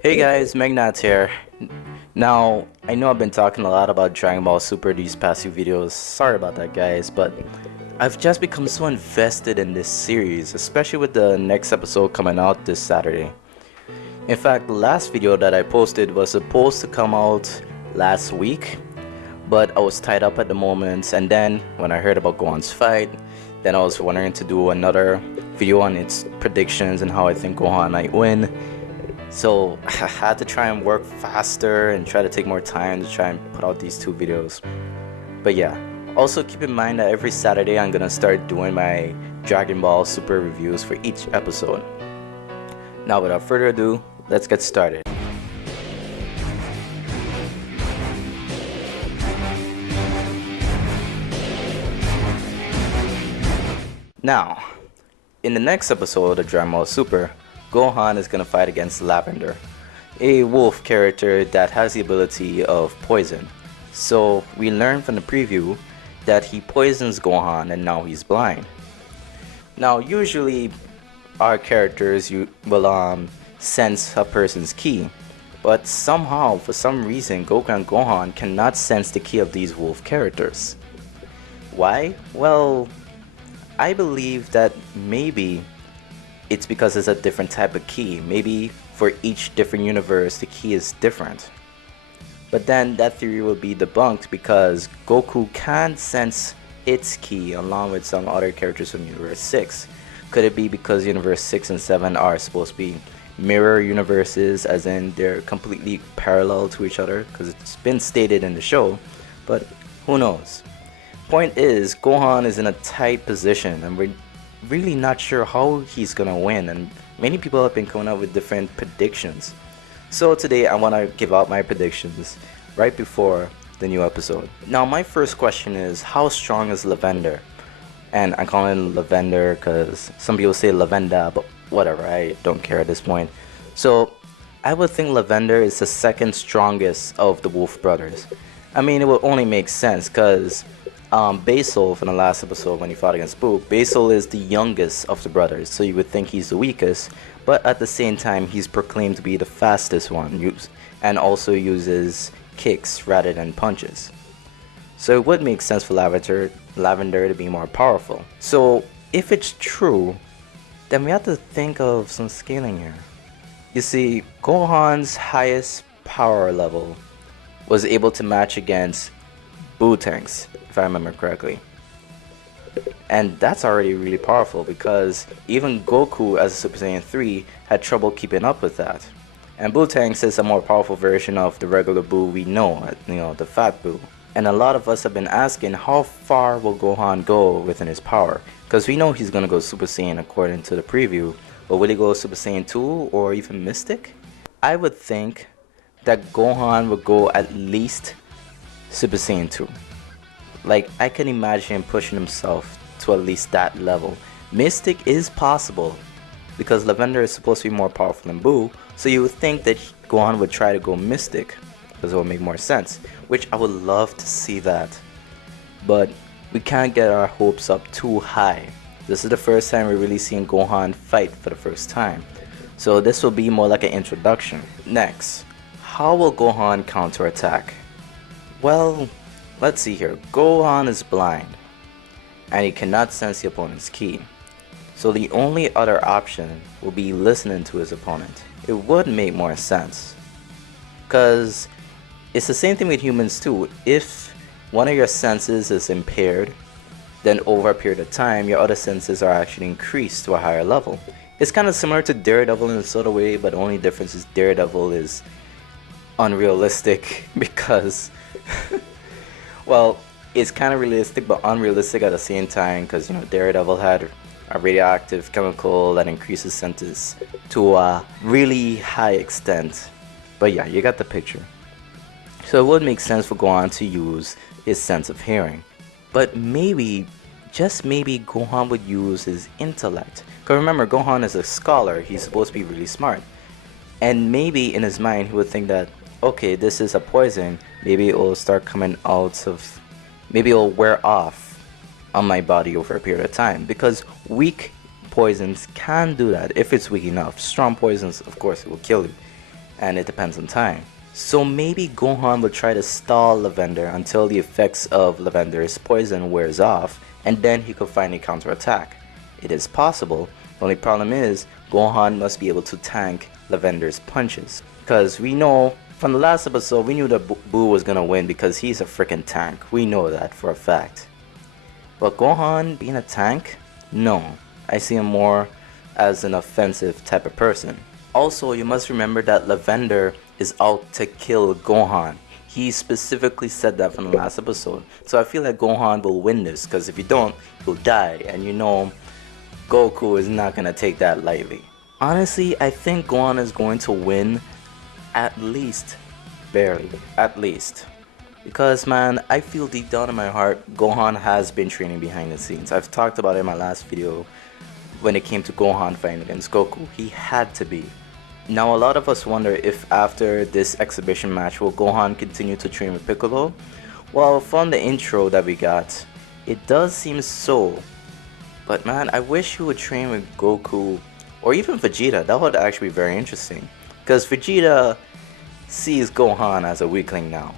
Hey guys, Magnats here. Now, I know I've been talking a lot about Dragon Ball Super these past few videos, sorry about that guys, but I've just become so invested in this series, especially with the next episode coming out this Saturday. In fact, the last video that I posted was supposed to come out last week, but I was tied up at the moment, and then when I heard about Gohan's fight, then I was wondering to do another video on its predictions and how I think Gohan might win. So I had to try and work faster and try to take more time to try and put out these two videos. But yeah, also keep in mind that every Saturday I'm gonna start doing my Dragon Ball Super reviews for each episode. Now without further ado, let's get started. Now, in the next episode of Dragon Ball Super, Gohan is going to fight against Lavender, a wolf character that has the ability of poison. So we learned from the preview that he poisons Gohan and now he's blind. Now usually our characters will sense a person's ki, but somehow for some reason Goku and Gohan cannot sense the ki of these wolf characters. Why? Well, I believe that maybe it's because it's a different type of ki. Maybe for each different universe the ki is different. But then that theory will be debunked because Goku can sense its ki along with some other characters from Universe 6. Could it be because Universe 6 and 7 are supposed to be mirror universes, as in they're completely parallel to each other? Because it's been stated in the show, but who knows? Point is, Gohan is in a tight position and we're really not sure how he's gonna win, and many people have been coming up with different predictions. So today I want to give out my predictions right before the new episode. Now my first question is, how strong is Lavender? And I call him Lavender because some people say Lavender, but whatever, I don't care at this point. So I would think Lavender is the second strongest of the Wolf brothers. I mean, it would only make sense because Basil from the last episode when he fought against Boo, Basil is the youngest of the brothers, so you would think he's the weakest, but at the same time he's proclaimed to be the fastest one, and also uses kicks rather than punches. So it would make sense for Lavender to be more powerful. So if it's true, then we have to think of some scaling here. You see, Gohan's highest power level was able to match against Boo-Tank's, if I remember correctly. And that's already really powerful because even Goku as a Super Saiyan 3 had trouble keeping up with that. And Boo-Tank's is a more powerful version of the regular Boo we know, the fat Boo. And a lot of us have been asking, how far will Gohan go within his power? Because we know he's gonna go Super Saiyan according to the preview, but will he go Super Saiyan 2 or even Mystic? I would think that Gohan would go at least Super Saiyan 2. Like, I can imagine him pushing himself to at least that level. Mystic is possible because Lavender is supposed to be more powerful than Boo, so you would think that Gohan would try to go Mystic because it would make more sense, which I would love to see that. But we can't get our hopes up too high. This is the first time we're really seeing Gohan fight for the first time, so this will be more like an introduction. Next, how will Gohan counterattack? Well, let's see here. Gohan is blind and he cannot sense the opponent's ki. So the only other option will be listening to his opponent. It would make more sense, because it's the same thing with humans too. If one of your senses is impaired, then over a period of time your other senses are actually increased to a higher level. It's kind of similar to Daredevil in a sort of way, but the only difference is Daredevil is unrealistic because well, it's kind of realistic but unrealistic at the same time, because Daredevil had a radioactive chemical that increases senses to a really high extent. But yeah, you got the picture. So it would make sense for Gohan to use his sense of hearing. But maybe, just maybe, Gohan would use his intellect. Because remember, Gohan is a scholar, he's supposed to be really smart. And maybe in his mind he would think that, okay, this is a poison, maybe it will start coming out of, maybe it will wear off on my body over a period of time, because weak poisons can do that if it's weak enough. Strong poisons, of course, it will kill you. and it depends on time. So maybe Gohan will try to stall Lavender until the effects of Lavender's poison wears off, and then he could finally counterattack. It is possible, the only problem is Gohan must be able to tank Lavender's punches. Because we know, from the last episode, we knew that Boo was gonna win because he's a freaking tank. We know that for a fact. But Gohan being a tank? No. I see him more as an offensive type of person. Also, you must remember that Lavender is out to kill Gohan. He specifically said that from the last episode. So I feel like Gohan will win this, because if you don't, he'll die. And you know, Goku is not gonna take that lightly. Honestly, I think Gohan is going to win, at least, barely, at least. Because man, I feel deep down in my heart, Gohan has been training behind the scenes. I've talked about it in my last video when it came to Gohan fighting against Goku. He had to be. Now a lot of us wonder if after this exhibition match will Gohan continue to train with Piccolo? Well, from the intro that we got, it does seem so. But man, I wish he would train with Goku or even Vegeta. That would actually be very interesting. Because Vegeta sees Gohan as a weakling now,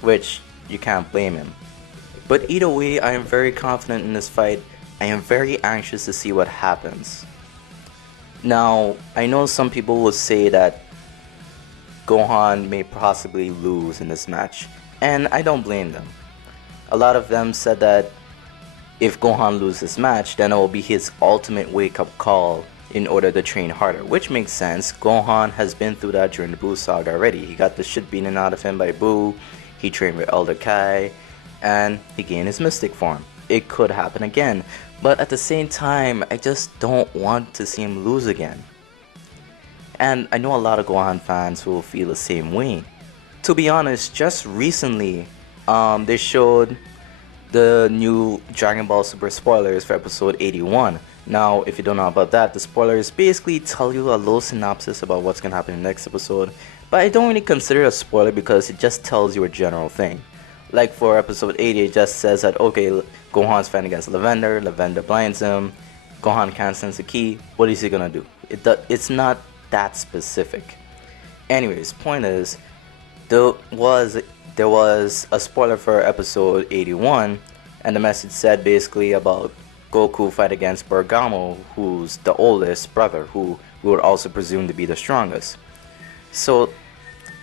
which you can't blame him. But either way, I am very confident in this fight. I am very anxious to see what happens. Now, I know some people will say that Gohan may possibly lose in this match, and I don't blame them. A lot of them said that if Gohan loses this match, then it will be his ultimate wake-up call in order to train harder, which makes sense. Gohan has been through that during the Buu saga already. He got the shit beaten out of him by Buu, he trained with Elder Kai, and he gained his mystic form. It could happen again, but at the same time, I just don't want to see him lose again. And I know a lot of Gohan fans will feel the same way. To be honest, just recently, they showed the new Dragon Ball Super spoilers for episode 81. Now, if you don't know about that, the spoilers basically tell you a little synopsis about what's gonna happen in the next episode, but I don't really consider it a spoiler because it just tells you a general thing. Like for episode 80, it just says that, okay, Gohan's fighting against Lavender, Lavender blinds him, Gohan can't sense the ki, what is he gonna do? It's not that specific. Anyways, point is, there was a spoiler for episode 81, and the message said basically about Goku fight against Bergamo, who's the oldest brother, who we would also presume to be the strongest. So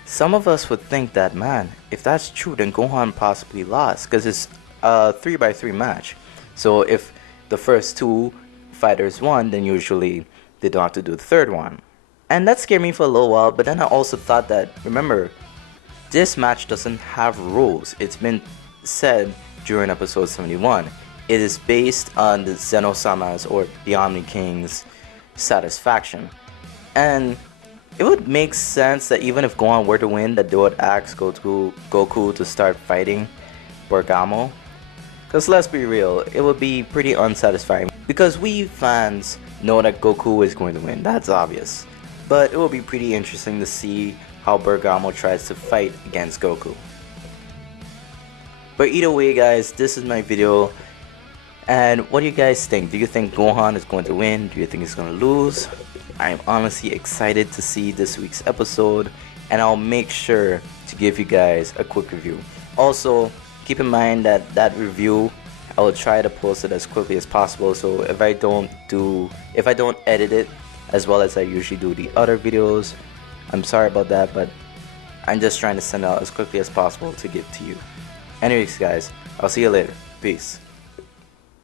some of us would think that, man, if that's true, then Gohan possibly lost, because it's a 3x3 match. So if the first two fighters won, then usually they don't have to do the third one. And that scared me for a little while, but then I also thought that, remember, this match doesn't have rules. It's been said during episode 71. It is based on the Zeno-sama's or the Omni King's satisfaction. And it would make sense that even if Gohan were to win, that they would ask Goku to start fighting Bergamo. Because let's be real, it would be pretty unsatisfying. Because we fans know that Goku is going to win, that's obvious. But it will be pretty interesting to see how Bergamo tries to fight against Goku. But either way guys, this is my video. And what do you guys think? Do you think Gohan is going to win? Do you think he's going to lose? I'm honestly excited to see this week's episode, and I'll make sure to give you guys a quick review. Also, keep in mind that that review, I will try to post it as quickly as possible. So if I don't edit it as well as I usually do the other videos, I'm sorry about that, but I'm just trying to send it out as quickly as possible to give to you. Anyways guys, I'll see you later. Peace.